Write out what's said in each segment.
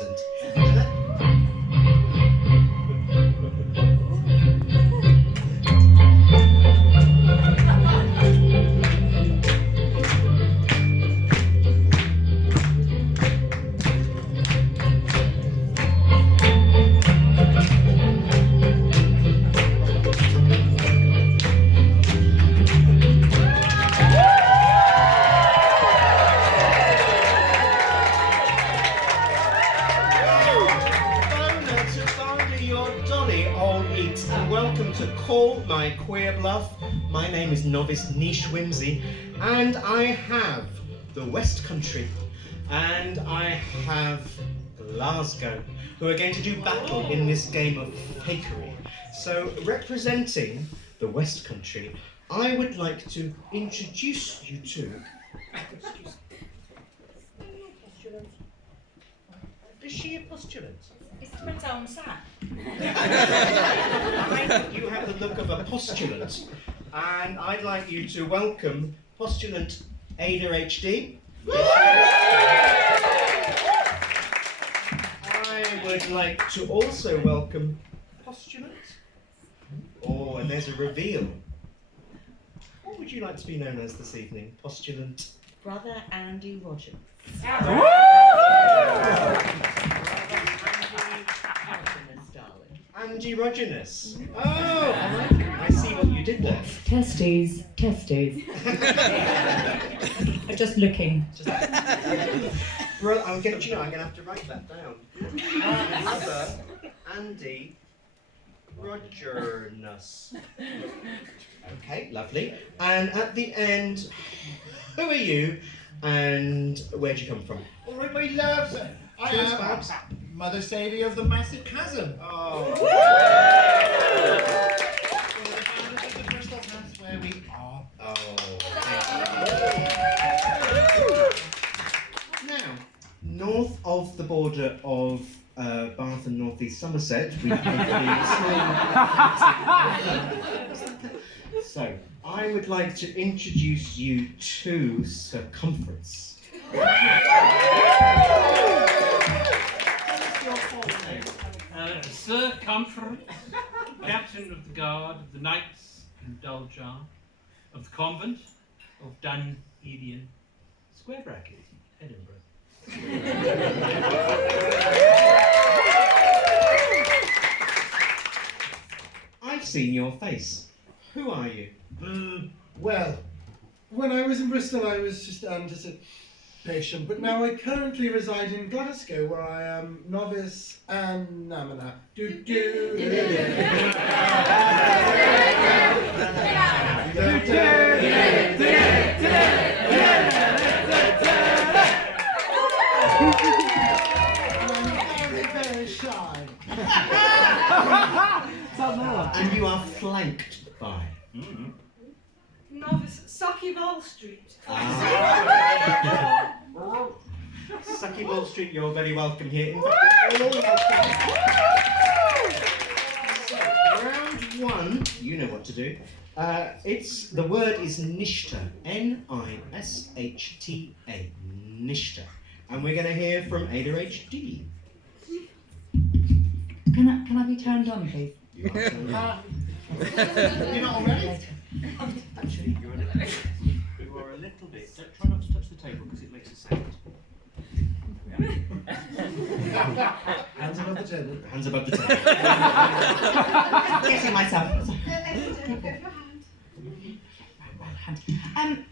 isn't. To Call My Bluff. My name is Novice Niche Whimsy, and I have the West Country and I have Glasgow, who are going to do battle in this game of fakery. So, representing the West Country, I would like to introduce you to... Is she a postulant? It's depends how I'm sat. You have the look of a postulant, and I'd like you to welcome postulant Ada HD. I would like to also welcome postulant. Oh, and there's a reveal. What would you like to be known as this evening? Postulant? Brother Andy Rogers. Andy Rogers. Oh, I see what you did there. Testes. Just looking. Bro, I'm going to have to write that down. Brother Andy Rogers. Okay, lovely. And at the end, who are you and where'd you come from? All right, my loves. I am Mother Sadie of the Massive Chasm. Oh. We're the founders of the Bristol, that's where we are. Oh. Now, north of the border of Bath and North East Somerset, we have the So, I would like to introduce you to Circumference. Circumference, Captain of the Guard of the Knights Indulgence of the Convent of Dun Eden, square bracket, Edinburgh. I've seen your face. Who are you? Well, when I was in Bristol, I was just a patient, but now I currently reside in Glasgow, where I am Novice and Namana. Very shy. And you are flanked by? Novice Suckyball Street. Suckyball Street, you're very welcome here. In fact, you're all welcome. So, round one, you know what to do. The word is Nishta, N-I-S-H-T-A, Nishta. And we're going to hear from Ada HD. Can I be turned on, please? You are turned on. You're not already? Actually, you are a little bit. Try not to touch the table because it makes a sound. Hands above the table. Hands above the table. Getting myself.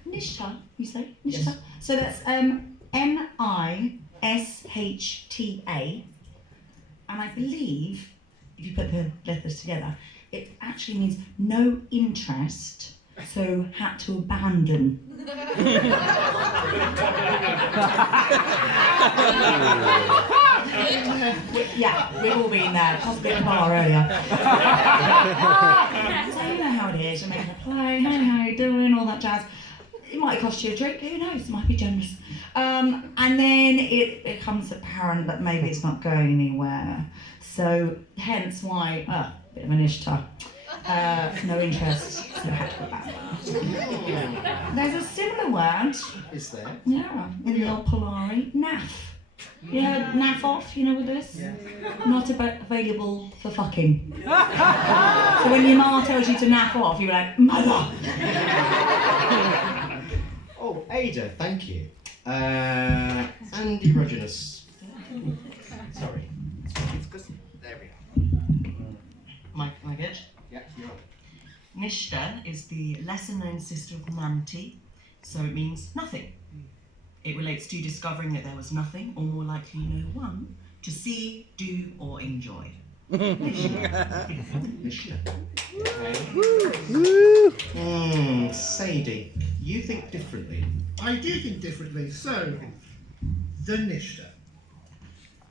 Nishta, you say? Nishta? Yes. So that's N-I-S-H-T-A. And I believe, if you put the letters together, it actually means no interest, so had to abandon. Yeah, we've all been there, possibly at a bar earlier. So you know how it is, you're making a play, hey, how you doing, all that jazz. It might cost you a drink, who knows, it might be generous. And then it becomes apparent that maybe it's not going anywhere. So hence why, bit of an ishtar. No interest, so I had to go back. There's a similar word. Is there? Yeah, in the old Polari, naff. Yeah, naff off, you know what this? Yeah. Not available for fucking. So when your ma tells you to naff off, you're like, mother! Oh, Ada, thank you. Androgenous. Sorry. It's because there we are. Am I good? Yeah, you're on. Nishta is the lesser-known sister of humanity, so it means nothing. It relates to discovering that there was nothing, or more likely, no one, to see, do, or enjoy. Nishta. Sadie, you think differently. I do think differently. So, the Nishta.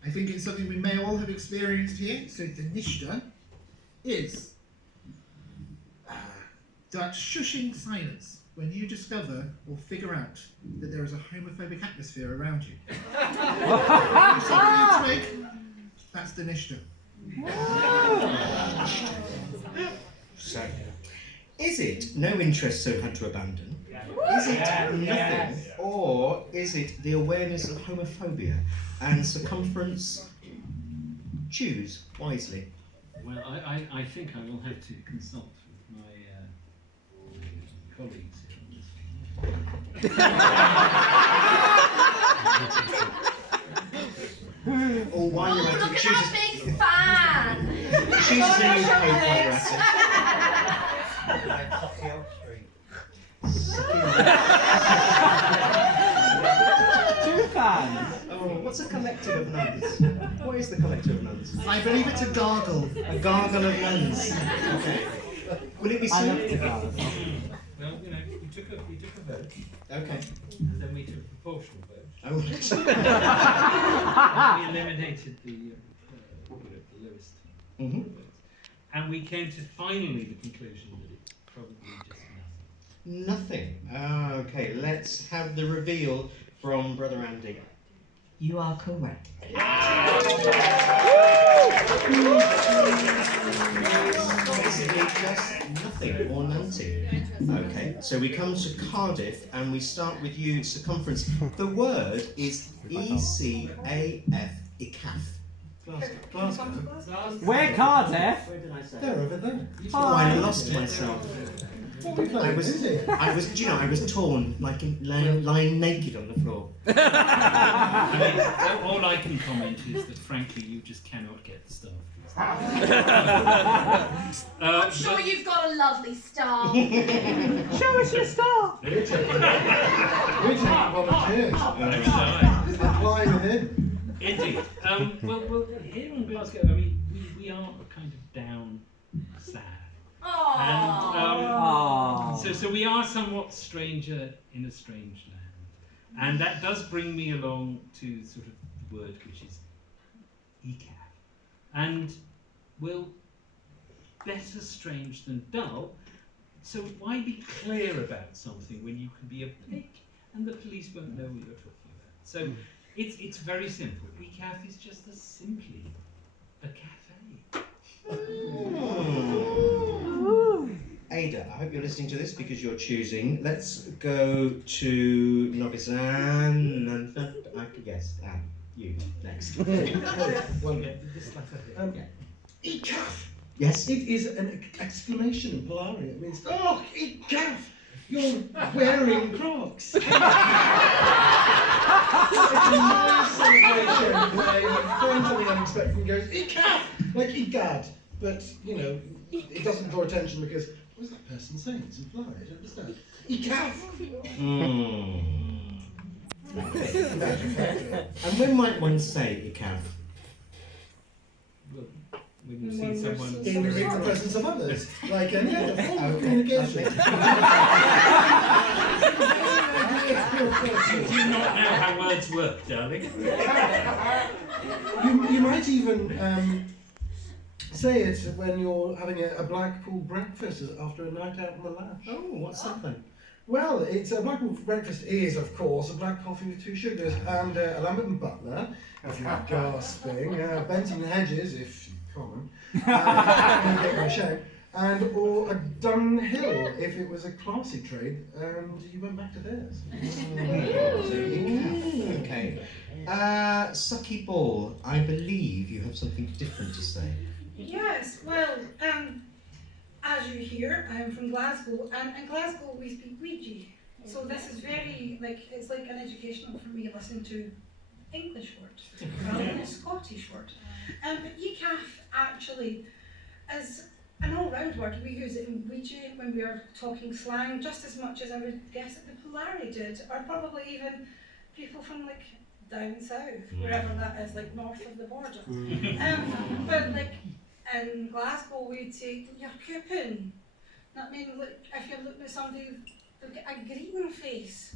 I think it's something we may all have experienced here. So, the Nishta is that shushing silence when you discover or figure out that there is a homophobic atmosphere around you. That's the Nishta. So, is it no interest so had to abandon? Is it nothing? Or is it the awareness of homophobia and circumference? Choose wisely. Well, I think I will have to consult with my colleagues here on this one. Or while you're at it, Look at choose that big fan! choose a new code while you're at Two fans. it. Oh, what's a collective of nuns? What is the collective of nuns? I believe it's a gargle. A gargle of nuns. Okay. Will it be I love soon? the garden. Well, you know, we took a vote, Okay. and then we took a proportional vote. Oh, We eliminated the lowest Mhm. votes. And we came to finally the conclusion that it's probably just nothing. Nothing. Okay, let's have the reveal from Brother Andy. You are correct. Basically just nothing or nothing. Okay, so we come to Cardiff and we start with you, circumference. The word is ECAF, ICAF. Glasgow. Where Cardiff? They're over there. Oh, I lost myself. What are we playing? Is it? I was, do you know, I was torn, like lying naked on the floor. I mean, all I can comment is that frankly you just cannot get the stuff. I'm sure you've got a lovely star. Show us your star. We're taking volunteers. Very shy. Apply within. Indeed. Well, here in Glasgow, I mean, we are kind of down sad. Aww. And so we are somewhat stranger in a strange land. And that does bring me along to sort of the word which is ECAF. And, well, better strange than dull. So why be clear about something when you can be a pig and the police won't know what you're talking about? So it's very simple. ECAF is just as simply a cafe. Ada, I hope you're listening to this because you're choosing. Let's go to Novice and I could guess. You next. ECAF! Yes? It is an exclamation in Polari. It means, oh, ECAF! You're wearing Crocs! It's a nice celebration where you find something unexpected and goes, ECAF! Like EGAD. But, you know, it doesn't draw attention because, what is that person saying? It's in Polari, I don't understand. ECAF! And when might one say ICAF? Well, when you see someone... In the presence of others, like any other form of Okay, communication. Do you not know how words work, darling? You might even say it when you're having a Blackpool breakfast after a night out on the lash. Oh, what's something? Well, it's a Blackpool breakfast is, of course, a black coffee with 2 sugars and a Lambert and Butler, if you're gasping, Benson and Hedges, if common, get my shame, or a dunghill if it was a classy trade and you went back to theirs. Okay. Sucky Ball, I believe you have something different to say. Yes, well, as you hear, I'm from Glasgow, and in Glasgow we speak Ouija. So this is very, it's like an educational for me listening to English words rather than a Scottish word. But ECAF actually is an all-round word. We use it in Ouija when we are talking slang just as much as I would guess that the Polari did, or probably even people from down south, wherever that is, north of the border. But in Glasgow we'd say, "You're coupon." That means if you're looking at somebody, they'll get a green face.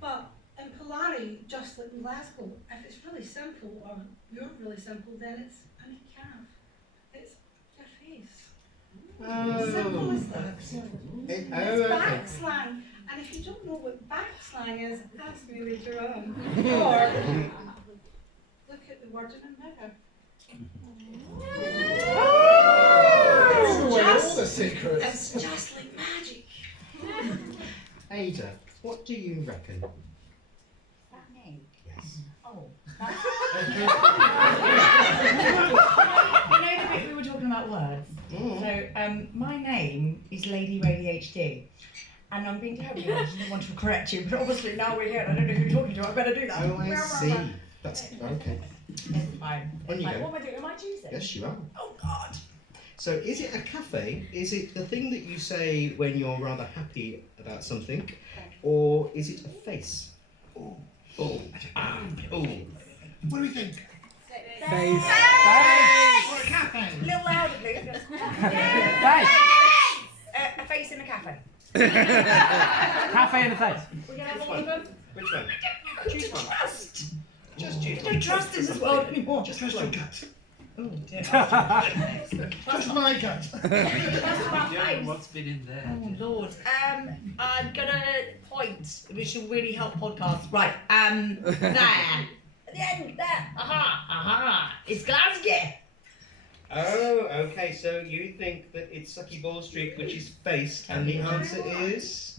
But in Polari, just like in Glasgow, if it's really simple, or you're really simple, then it's an ECAF. It's your face. Simple as that. It's back slang. And if you don't know what back slang is, ask me later on. Or look at the word in a mirror. All the secrets. It's just like magic. Ada, what do you reckon? That me? Yes. Oh. You know the bit we were talking about words? So, my name is Lady ADHD. And I'm being terrible, I didn't want to correct you, but obviously now we're here and I don't know who you're talking to, I better do that. Oh, I see. That's okay. It's fine. On you go. What am I doing? Am I choosing? Yes, you are. Oh, God. So, is it a cafe? Is it the thing that you say when you're rather happy about something? Or is it a face? Oh. Oh. Ah. Oh. What do we think? Face. Or a cafe? A little louder, please. Face. A face in a cafe. Cafe in the face. We're going to have all of them? Which one? Choose one. Trust. Just choose. I don't trust in this world anymore. Just trust your gut. Oh, dear. Just my gut. Trust my Yeah, face. what's been in there? Oh Lord. I'm gonna point, which will really help podcasts. Right. There. At the end, there. Aha. It's Glasgow. Oh, okay. So you think that it's Sucky Ball Street, which is faced, and the answer is?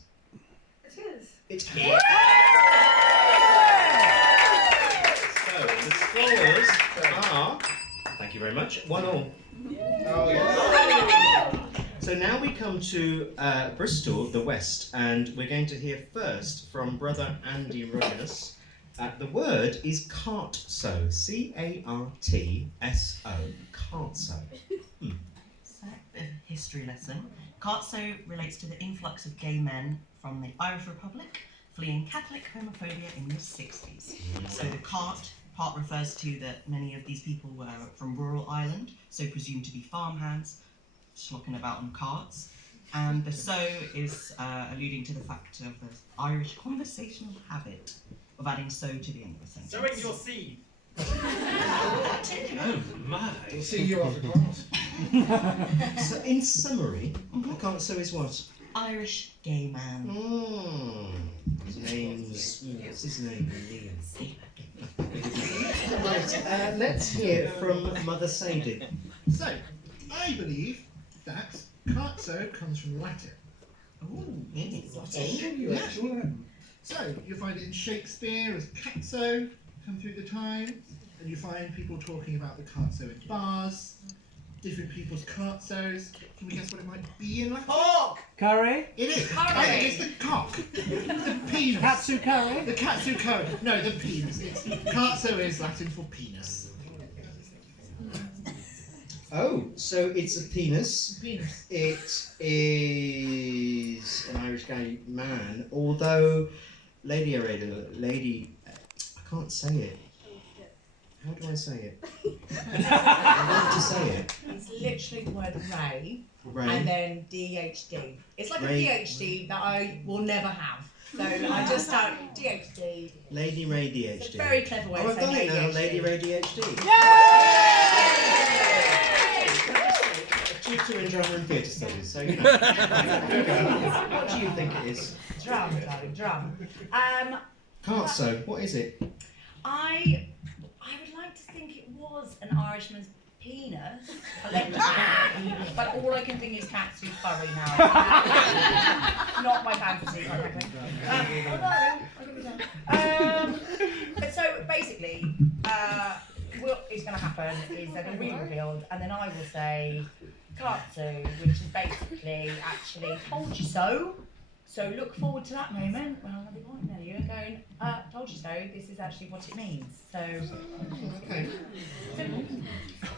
It is. It's here. So the scores are. Thank you very much. 1-1. Oh yes. So now we come to Bristol, the West, and we're going to hear first from brother Andy Rogers. The word is cart-so, C-A-R-T-S-O, cart-so. So, bit of a history lesson. Cart-so relates to the influx of gay men from the Irish Republic fleeing Catholic homophobia in the 60s. So the cart part refers to that many of these people were from rural Ireland, so presumed to be farmhands, schlocking about on carts. And the so is alluding to the fact of the Irish conversational habit of adding so to the end of a sentence. Sowing your seed. Oh my! We'll see you after class. So in summary, the cart-so is what? Irish gay man. His name's... What's his name? Liam. Right, let's hear from Mother Sadie. So, I believe that cart-so comes from Latin. You actually know. So, you'll find it in Shakespeare as catso, come through the time, and you find people talking about the cart-so in bars, different people's cart-sos. Can we guess what it might be in Latin? Pork. Curry. It is. It's the cock. The penis. Katsu curry. The katsu curry. No, the penis. It's cart-so is Latin for penis. Oh, so it's a penis. Penis. It is an Irish gay man, although Lady, I can't say it. How do I say it? I want to say it. It's literally the word ray, Ray. and then DHD. It's like Ray. a PhD that I will never have. So I just start DHD. Lady Ray It's a DHD. very clever way Oh, of I've done saying it now, ADHD. Lady Ray DHD. Tutor in drama and theatre studies, so you know. What do you think it is? Drum, darling, drum. Cart-so, what is it? I would like to think it was an Irishman's penis collectively, but all I can think is katsu curry now. Not my fantasy, quite frankly. But so basically, what is going to happen is they're going to be revealed, and then I will say katsu, which is basically actually told you so. So look forward to that moment when I'm going to be pointing at you and going, told you so, this is actually what it means. So, Okay.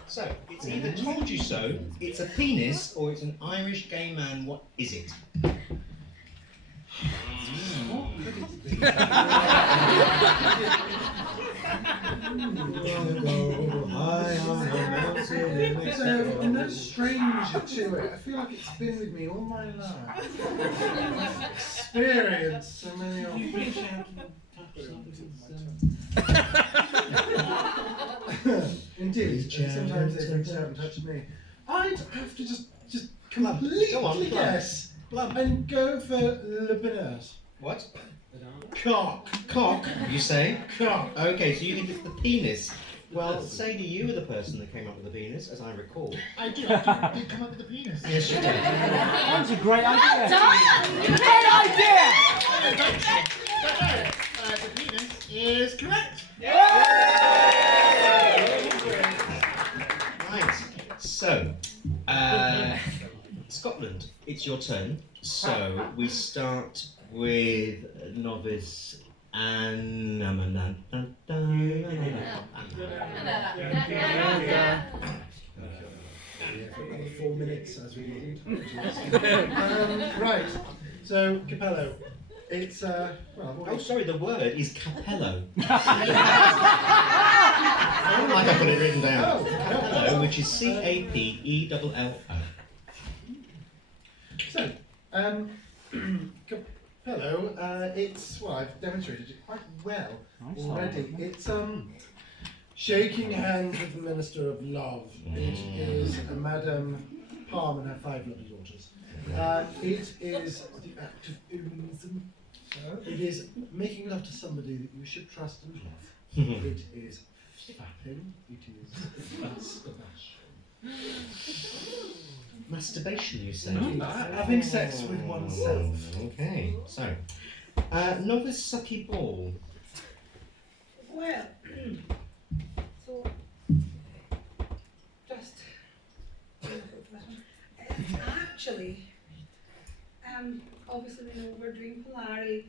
So, it's either told you so, it's a penis, or it's an Irish gay man. What is it? So I'm no stranger to it. I feel like it's been with me all my life. Experienced so many of Indeed, sometimes they reach out and touch me. I'd have to just completely guess and go for le penis. What? Cock. Cock, you say? Cock. Okay, so you think it's the penis. Well, Sadie, you were the person that came up with the penis, as I recall. I did come up with the penis. Yes, you did. That was a great idea. The penis is correct. Right. So, Scotland, it's your turn. So we start with Novice and I've got 4 minutes as we need. Right. So Capello, it's Oh, sorry, the word is capello. I don't like I've got it written down. Capello, which is CAPELLO. So, Capello, it's, well, I've demonstrated it quite well already. It's shaking hands with the Minister of Love. It is Madame Palm and her 5 lovely daughters. It is the act of oomsm. It is making love to somebody that you should trust and love. It is fapping. It is masturbation. Masturbation, you say? Having sex with oneself. Okay, so Novice Sucky Ball. Well, so just actually, obviously we know we're doing Polari.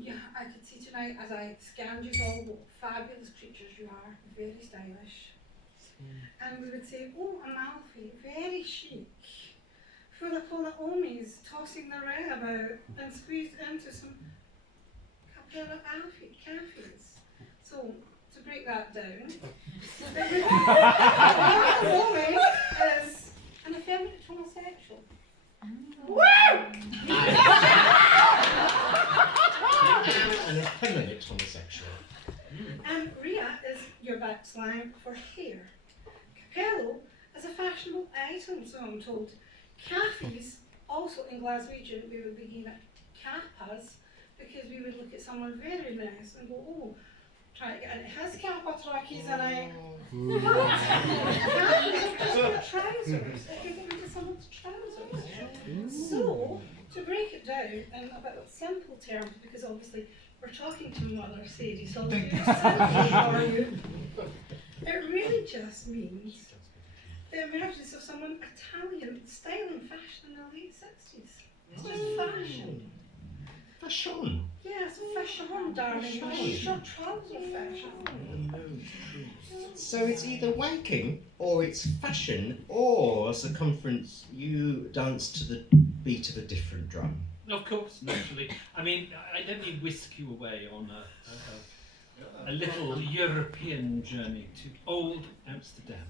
Yeah, I could see tonight as I scanned you all what fabulous creatures you are, very stylish. And we would say, oh, Amalfi, very chic, full of omis, tossing their red about and squeezed into some Capella Alfie cafes. So, to break that down, Omi is an effeminate homosexual. Woo! An effeminate homosexual. And Ria is your back slang for hair. Capello is a fashionable item, so I'm told. Cafes, also in Glaswegian, we would begin at capas because we would look at someone very nice and go, oh, try to get into his capa trackies tonight. Cafes are just trousers. If you get into someone's trousers. So, to break it down in a bit of simple terms, because obviously we're talking to Mother Sadie, so I'll do it simply for you. It really just means the emergence of someone Italian style and fashion in the late 60s. It's just fashion. Fashion. Yes, fashion, darling. Fashion, trouser fashion. So it's either wanking, or it's fashion, or circumference, you dance to the beat of a different drum. Of course, naturally. I mean, let me whisk you away on a little European journey to old Amsterdam.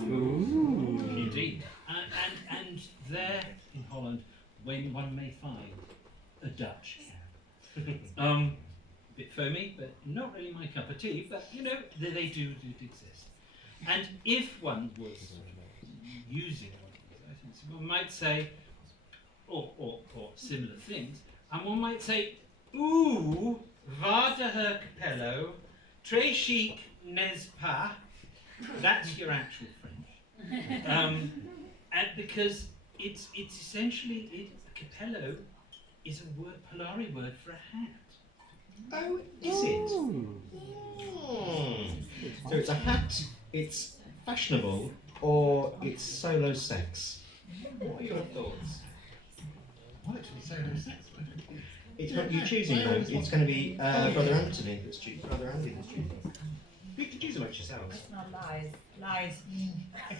Indeed. And there in Holland, when one may find a Dutch cab. A bit foamy, but not really my cup of tea, but you know, they do exist. And if one was using one of these items, one might say, or similar things, and one might say, ooh, waarde Herr Capello, très chic, n'est-ce pas? That's your actual French. And because it's essentially, capello is a word, Polari word for a hat. Oh, is it? So it's a hat, it's fashionable, or it's solo sex? What are your thoughts? I want it to be solo sex, but It's not you choosing though, it's going to be Brother Anthony that's choosing, Brother Andy that's choosing. You can choose amongst yourselves. It's not lies. Lies.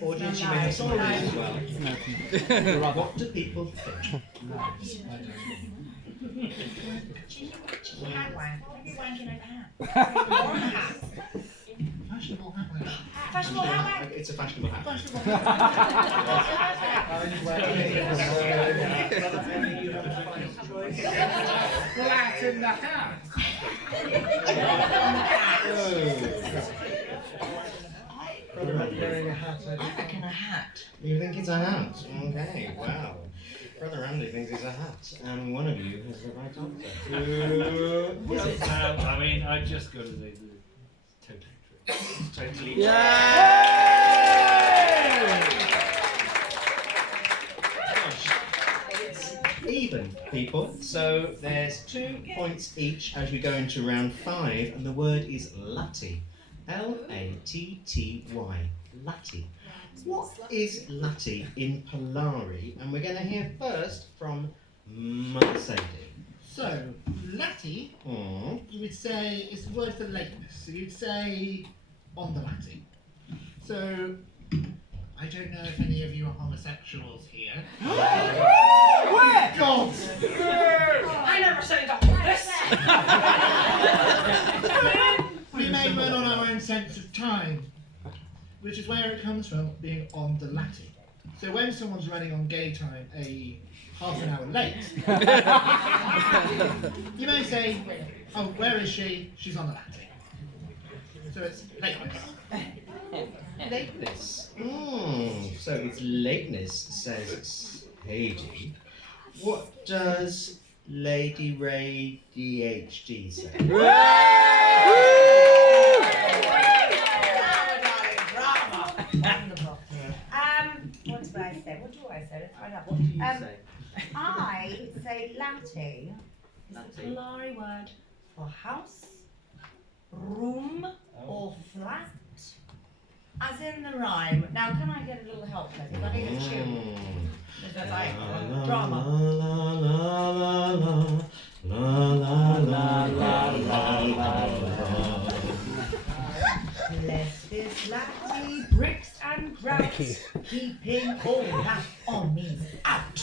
Audience, you may have some ideas as well. What do people think? Hat wank. Maybe wanking over hat. fashionable hat wear. Fashionable hat wank. It's a fashionable hat. Fashionable Flat in the hat. Wearing a hat. I reckon a hat. You think it's a hat? Okay, wow. Brother Andy thinks it's a hat, and one of you has the right answer. Who is it? I mean, I've just got to say that it's totally true. Totally. It's even, people. So there's 2 points each as we go into round 5, and the word is Latty. L-A-T-T-Y. Latty. What is Latty in Polari? And we're going to hear first from Mercedes. So, Latty, you would say, is the word for lateness. So you'd say on the Latty. So, I don't know if any of you are homosexuals here. Where? God! I never signed up for this. We may run on our own sense of time, which is where it comes from, being on the Latty. So when someone's running on gay time a half an hour late, you may say, oh, where is she? She's on the Latty. So it's lateness. Lateness. So it's lateness, says Sadie. What does Lady Ray DHD say? What do I say? Let's find out. What do you say? I say Latty is the Polari word for house, room, or flat, as in the rhyme. Now, can I get a little help, please? Because I think it's tune. There's like drama. Bless this Latty, bricks and grouts, keeping all that on me out.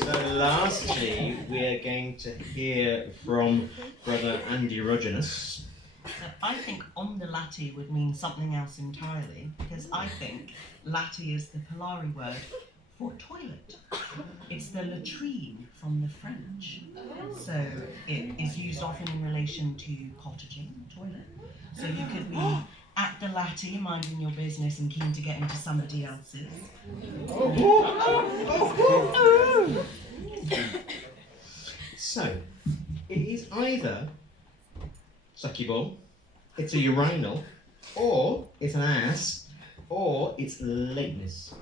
So lastly, we're going to hear from Brother Andy Rogenus. So I think on the Latty would mean something else entirely, because I think Latty is the Polari word for toilet. It's the latrine from the French. So it is used often in relation to cottaging, toilet. So you could be at the Latty, minding your business and keen to get into somebody else's. So, it is either sucky ball, it's a urinal, or it's an ass, or it's lateness.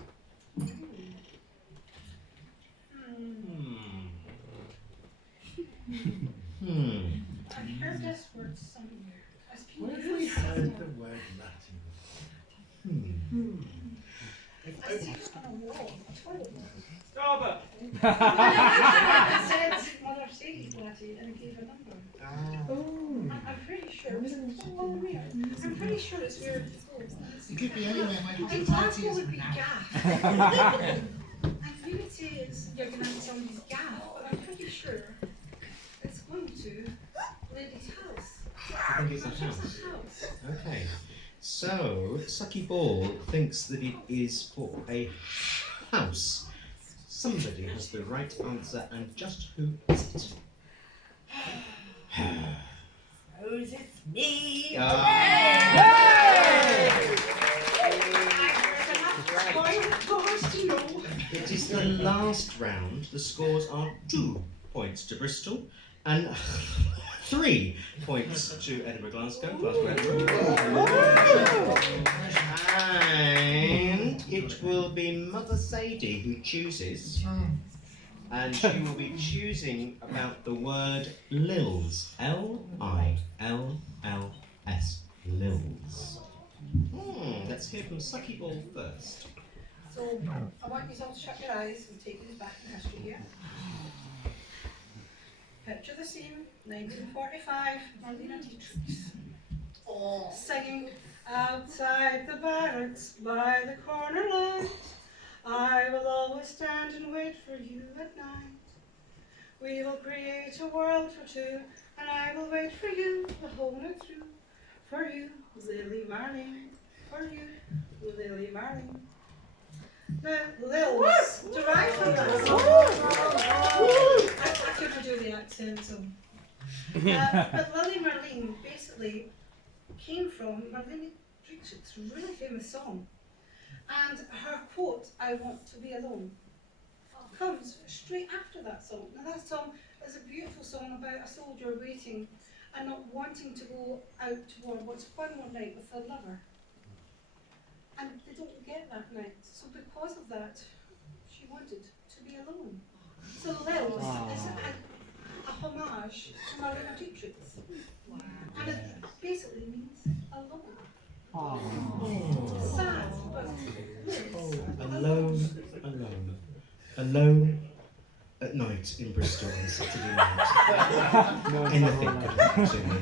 I've heard this word somewhere. Where have we heard the word Latin? I see it on a wall, a toilet wall. Starbuck! I said Mother Sadie's Latty and it gave a number. I'm pretty sure. I'm pretty sure it's where it goes. It could be anywhere. My And hospitality Glasgow is would be renowned. gaff. And unity is you're going to have somebody's gaff, but I'm pretty sure it's going to Lady's house. I think it's a house. Okay. So, Sucky Ball thinks that it is for a house. Somebody has the right answer, and just who is it? Suppose it's me. It is the last round. The scores are 2 points to Bristol, and 3 points to Edinburgh Glasgow. Glasgow Edinburgh. And it will be Mother Sadie who chooses. And she will be choosing about the word lils. L-I-L-L-S. Lils. Let's hear from Sucky Ball first. So, I want you all to shut your eyes and take you back in history here. Picture the scene, 1945, Marlena Dietrichs. Singing outside the barracks by the corner light. I will always stand and wait for you at night. We will create a world for two, and I will wait for you the whole night through. For you, Lily Marling. For you, Lily Marling. Now, Lils, derived from that song. I couldn't do the accent, so. But Lily Marleen basically came from Marlene Dietrich's really famous song. And her quote, "I want to be alone," comes straight after that song. Now that song is a beautiful song about a soldier waiting and not wanting to go out to war, wants one more night with their lover. And they don't get that night. So because of that, she wanted to be alone. So Lils is a homage to Marlene Dietrichs. And it basically means alone. Sad, but Alone at night in Bristol on a Saturday night. Anything could happen to me.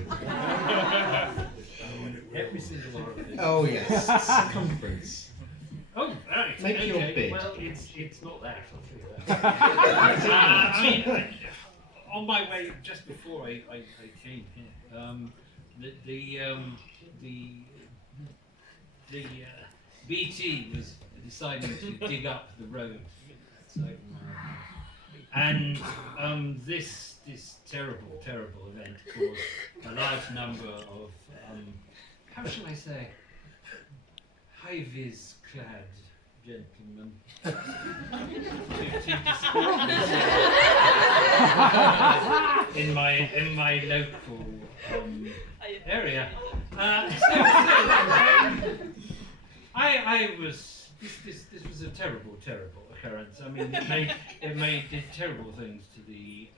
Every single one of it. Oh yes, circumference. Oh, right. Make your bid. Well, it's not that, I'll tell you that. I mean, on my way, just before I came here, the BT was deciding to dig up the road. And this terrible event caused a large number of, how shall I say, high-vis clad gentlemen to disport themselves in my local area. I was. This was a terrible occurrence. I mean, it did terrible things to the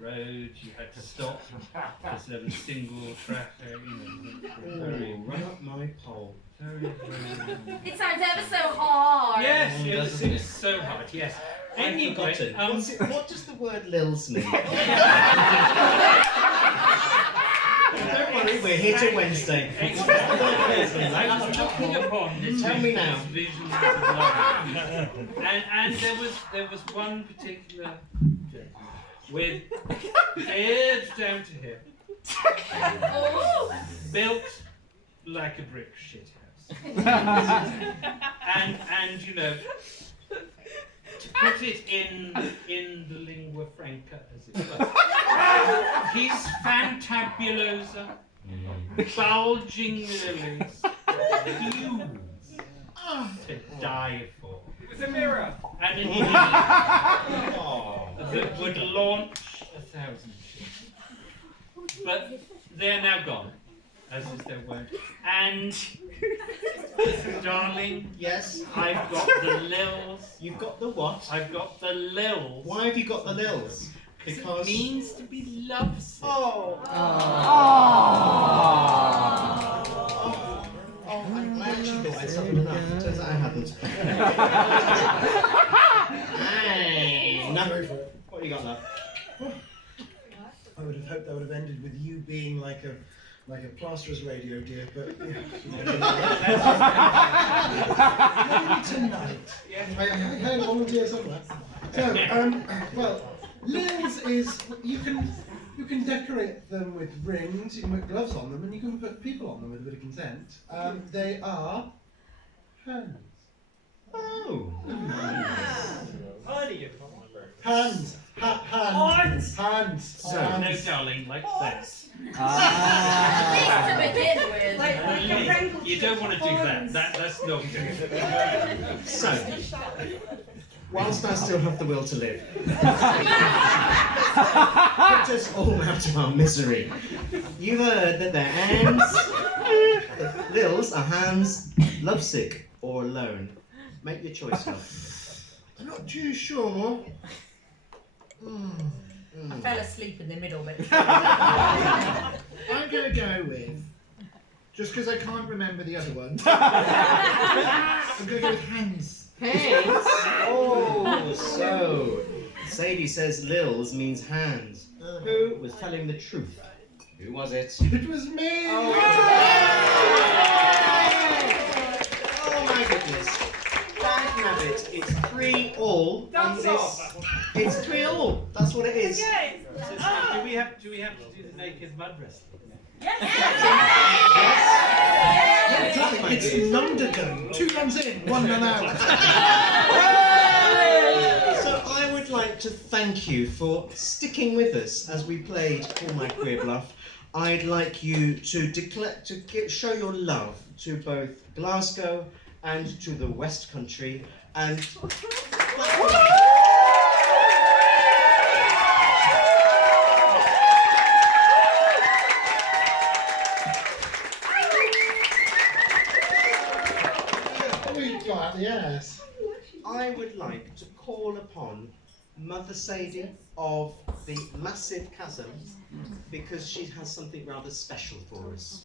road. You had to stop because there was single traffic. Run up my pole. It sounds ever so hard. Yes, it was so hard. Yes. Anyway, what does the word lils mean? Don't worry, we're here till Wednesday. I'm looking upon this Tell me now. vision of love. And there was one particular gentleman with beard down to here, built like a brick shit house. and you know, to put it in the lingua franca, as it were, his fantabulosa, bulging lilies, hues to die for. With a mirror. And an image that would launch 1,000 ships. But they're now gone, as is their word. And, darling, yes, I've got the lils. You've got the what? I've got the lils. Why have you got the lils? Because it means to be lovesick. Oh, I actually thought I'd suffered enough. Turns out I hadn't. Hey, no. What you got now? I would have hoped that would have ended with you being like a plasterer's radio, dear, but yeah. Maybe tonight. I heard a volunteer somewhere. So, well, lils is you can decorate them with rings, you can put gloves on them, and you can put people on them with a bit of consent. They are hands. Oh. Hands. Hands. So, no, darling, like this. At least to begin with. like a wrinkled You don't want to do that. That's not good. So, whilst I still have the will to live. Put us all out of our misery. You've heard that they're hands. Lils are hands, lovesick or alone. Make your choice, love. I'm not too sure. I fell asleep in the middle bit. I'm going to go with, just because I can't remember the other one, I'm going to go with hands. Hands? Oh, so Sadie says Lils means hands. Who was telling the truth? Who was it? It was me! Oh my goodness. Dagnabbit, it's 3-all on this. It's 3-all. That's what it is. So, do we have to do the naked mud wrestling? Yes, It's Nundergun. 2 runs in, 1 run out. So I would like to thank you for sticking with us as we played Call My Bluff. I'd like you to show your love to both Glasgow and to the West Country and. Yes. I would like to call upon Mother Sadie of the Massive Chasm because she has something rather special for us.